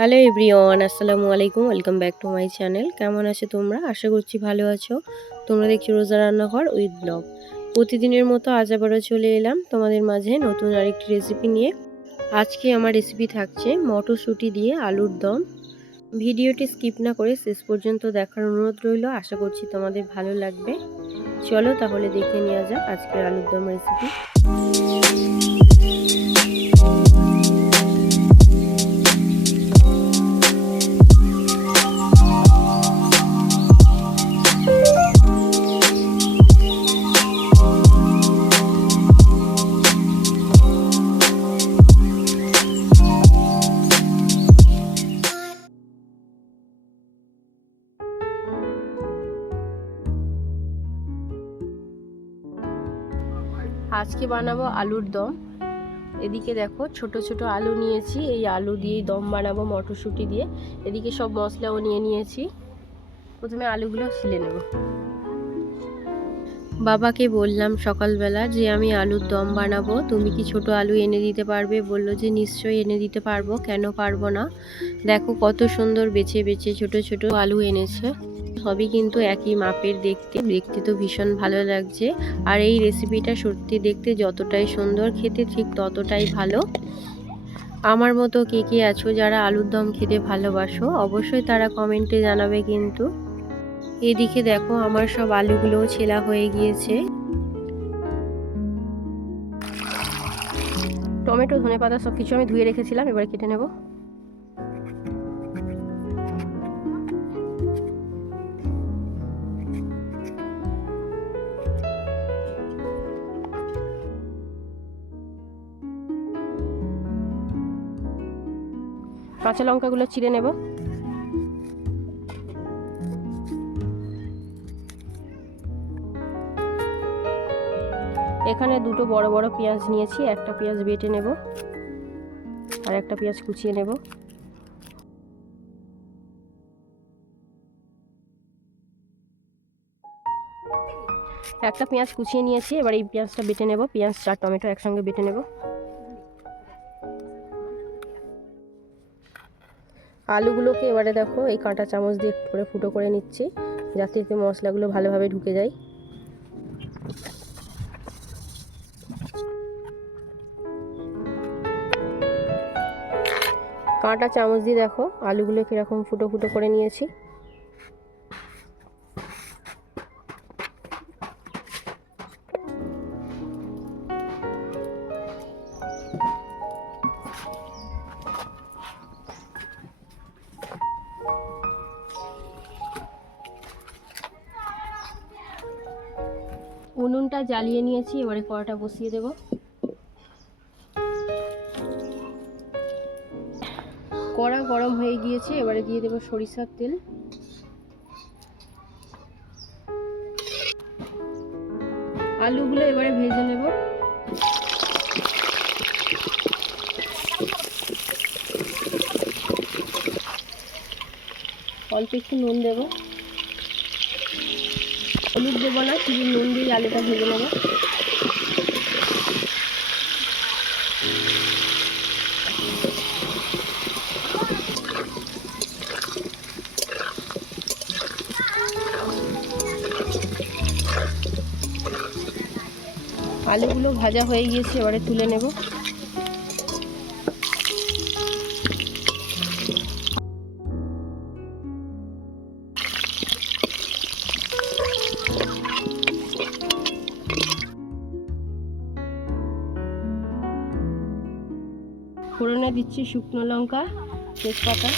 Hello everyone, আসসালামু আলাইকুম। Welcome back to my channel. কেমন আছো তোমরা? আশা করছি ভালো আছো। তোমরা দেখছো রোজা রান্নাঘর উইথ ব্লগ। প্রতিদিনের মতো আজ আবারও চলে এলাম তোমাদের মাঝে নতুন আরেকটি রেসিপি নিয়ে। আজকে আমার রেসিপি থাকছে মটরশুঁটি দিয়ে আলুর দম। ভিডিওটি স্কিপ না করে শেষ পর্যন্ত দেখার অনুরোধ রইল। আশা করছি তোমাদের ভালো লাগবে। চলো তাহলে দেখে নেওয়া যাক আজকের আলুর দম রেসিপি। আজকে বানাবো আলুর দম। এদিকে দেখো ছোট ছোট আলু নিয়েছি, এই আলু দিয়েই দম বানাবো মটরশুঁটি দিয়ে। এদিকে সব মশলাও নিয়ে নিয়েছি। প্রথমে আলুগুলো ছিলে নেব। বাবাকে বললাম সকালবেলা যে আমি আলুর দম বানাবো, তুমি কি ছোট আলু এনে দিতে পারবে? বললো যে নিশ্চয়ই এনে দিতে পারবো, কেন পারবো না। দেখো কত সুন্দর বেছে বেছে ছোট ছোট আলু এনেছে। সবই কিন্তু একই মাপের। দেখতে তো ভীষণ ভালো লাগছে। আর এই রেসিপিটা সত্যি দেখতে যতটাই সুন্দর, খেতে ঠিক ততটাই ভালো। আমার মতো কে কে আছো যারা আলুর দম খেতে ভালোবাসো, অবশ্যই তারা কমেন্টে জানাবে কিন্তু। এদিকে দেখো আমার সব আলুগুলোও ছেলা হয়ে গিয়েছে। টমেটো, ধনেপাতা সব কিছু আমি ধুয়ে রেখেছিলাম, এবারে কেটে নেব। কাঁচা লঙ্কাগুলো চিড়ে নেব। এখানে দুটো বড় বড় পেঁয়াজ নিয়েছি, একটা পেঁয়াজ বেটে নেব আর একটা পেঁয়াজ কুচিয়ে নেব। একটা পেঁয়াজ কুচিয়ে নিয়েছি, এবার এই পেঁয়াজটা বেটে নেব। পেঁয়াজ আর টমেটো একসঙ্গে বেটে নেব। আলুগুলোকে এবারে দেখো এই কাঁটা চামচ দিয়ে একটু করে ফুটো করে নিচ্ছি, যাতে এতে মশলাগুলো ভালোভাবে ঢুকে যায়। কাঁটা চামচ দিয়ে দেখো আলুগুলো কীরকম ফুটো ফুটো করে নিয়েছি। উনুনটা জ্বালিয়ে নিয়েছি, এবারে কড়াটা বসিয়ে দেব। কড়া গরম হয়ে গিয়েছে, এবারে দিয়ে দেব সরিষার তেল। আলুগুলো এবারে ভেজে নেব। অল্প একটু নুন দেব, হলুদ দেবো না, শুধু নুন দিয়ে আলুটা ভেজে নেব। আলুগুলো ভাজা হয়ে গিয়েছে, এবারে তুলে নেব। ফোড়নে দিচ্ছি শুকনো লঙ্কা, তেজপাতা।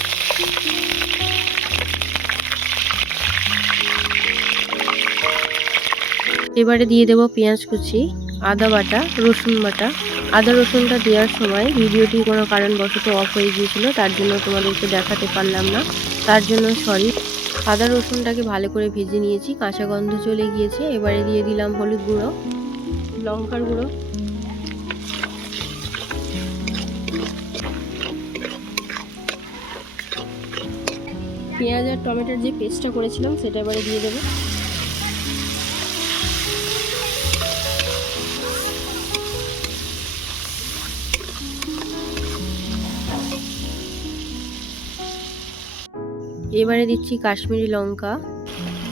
এবারে দিয়ে দেব পেঁয়াজ কুচি, আদা বাটা, রসুন বাটা। আদা রসুনটা দেওয়ার সময় ভিডিওটি কোনো কারণবশত অফ হয়ে গিয়েছিল, তার জন্য তোমাদেরকে দেখাতে পারলাম না, তার জন্য সরি। আদা রসুনটাকে ভালো করে ভেজে নিয়েছি, কাঁচা গন্ধ চলে গিয়েছে। এবারে দিয়ে দিলাম হলুদ গুঁড়ো, লঙ্কার গুঁড়ো, পেঁয়াজ আর টমেটোর যে পেস্টটা করেছিলাম সেটা এবারে দিয়ে দেবো। এবারে দিচ্ছি কাশ্মীরি লঙ্কা,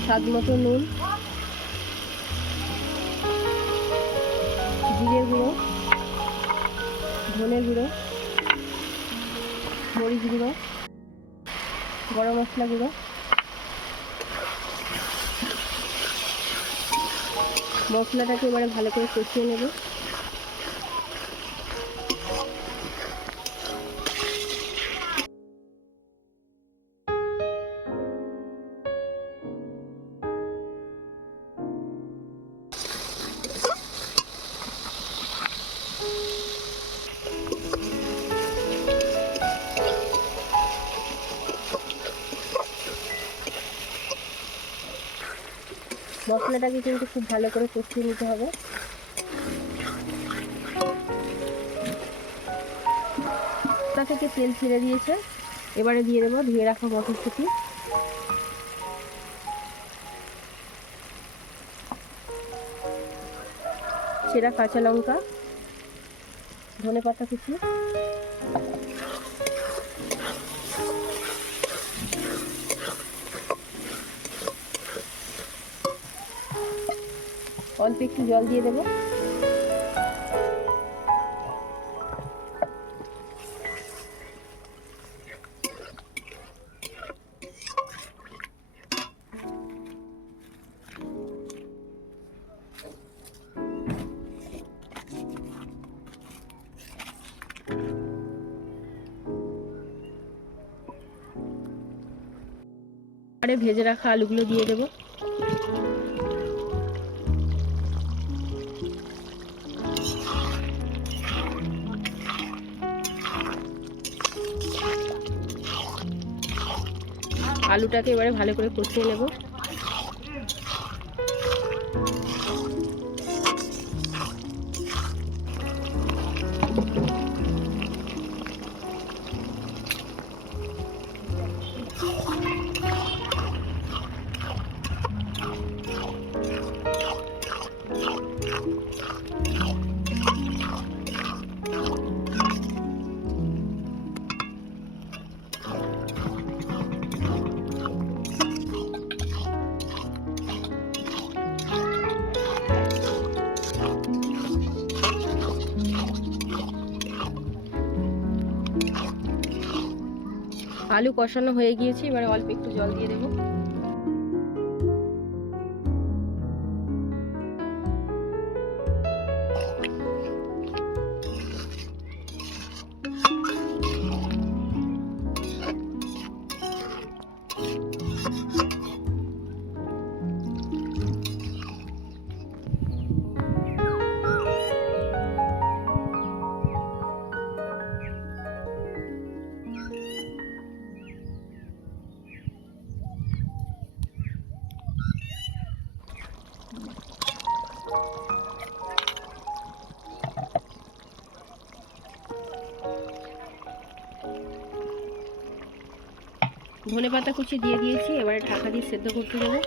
স্বাদ মতো নুন, জিরে গুঁড়ো, ধনে গুঁড়ো, মরিচ গুঁড়ো, গরম মশলা গুঁড়ো। মশলাটাকে এবারে ভালো করে কষিয়ে নেব। মশলাটাকে কিন্তু খুব ভালো করে কষিয়ে নিতে হবে। তা থেকে তেল ছেড়ে দিয়েছে, এবারে দিয়ে দেবো ধুয়ে রাখা মটরশুঁটি, ছেঁড়া কাঁচা লঙ্কা, ধনে পাতা কুচি, অল্প একটু জল দিয়ে দেবো। আরে ভেজে রাখা আলুগুলো দিয়ে দেবো। আলুটাকে এবারে ভালো করে কষিয়ে নেব। আলু কষানো হয়ে গিয়েছে, এবারে অল্প একটু জল দিয়ে দেবো। ধনে পাতা কুচি দিয়ে দিয়েছি, এবারে ঢাকা দিয়ে সেদ্ধ করতে দেবো।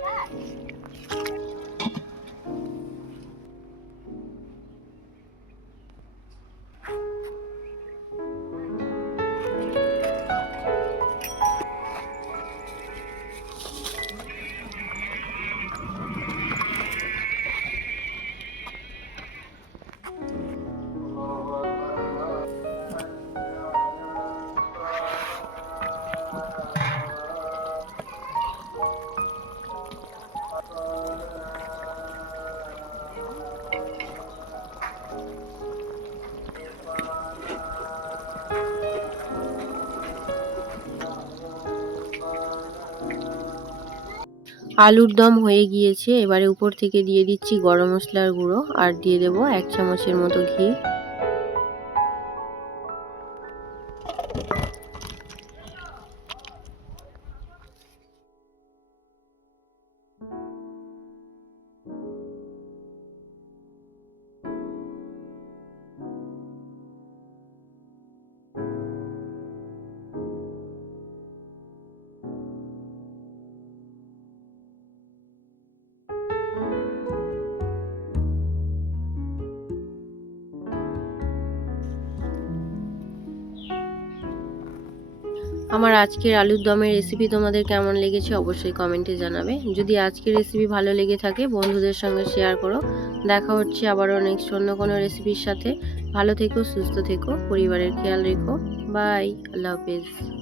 আলুর দম হয়ে গিয়েছে, এবারে উপর থেকে দিয়ে দিচ্ছি গরম মশলার গুঁড়ো আর দিয়ে দেবো 1 চামচের মতো ঘি। আমার আজকের আলুর দমের রেসিপি তোমাদের কেমন লেগেছে অবশ্যই কমেন্টে জানাবে। যদি আজকের রেসিপি ভালো লেগে থাকে বন্ধুদের সঙ্গে শেয়ার করো। দেখা হচ্ছে আবারও নেক্সট অন্য কোনো রেসিপির সাথে। ভালো থেকো, সুস্থ থেকো, পরিবারের খেয়াল রেখো। বাই, আল্লাহ হাফেজ।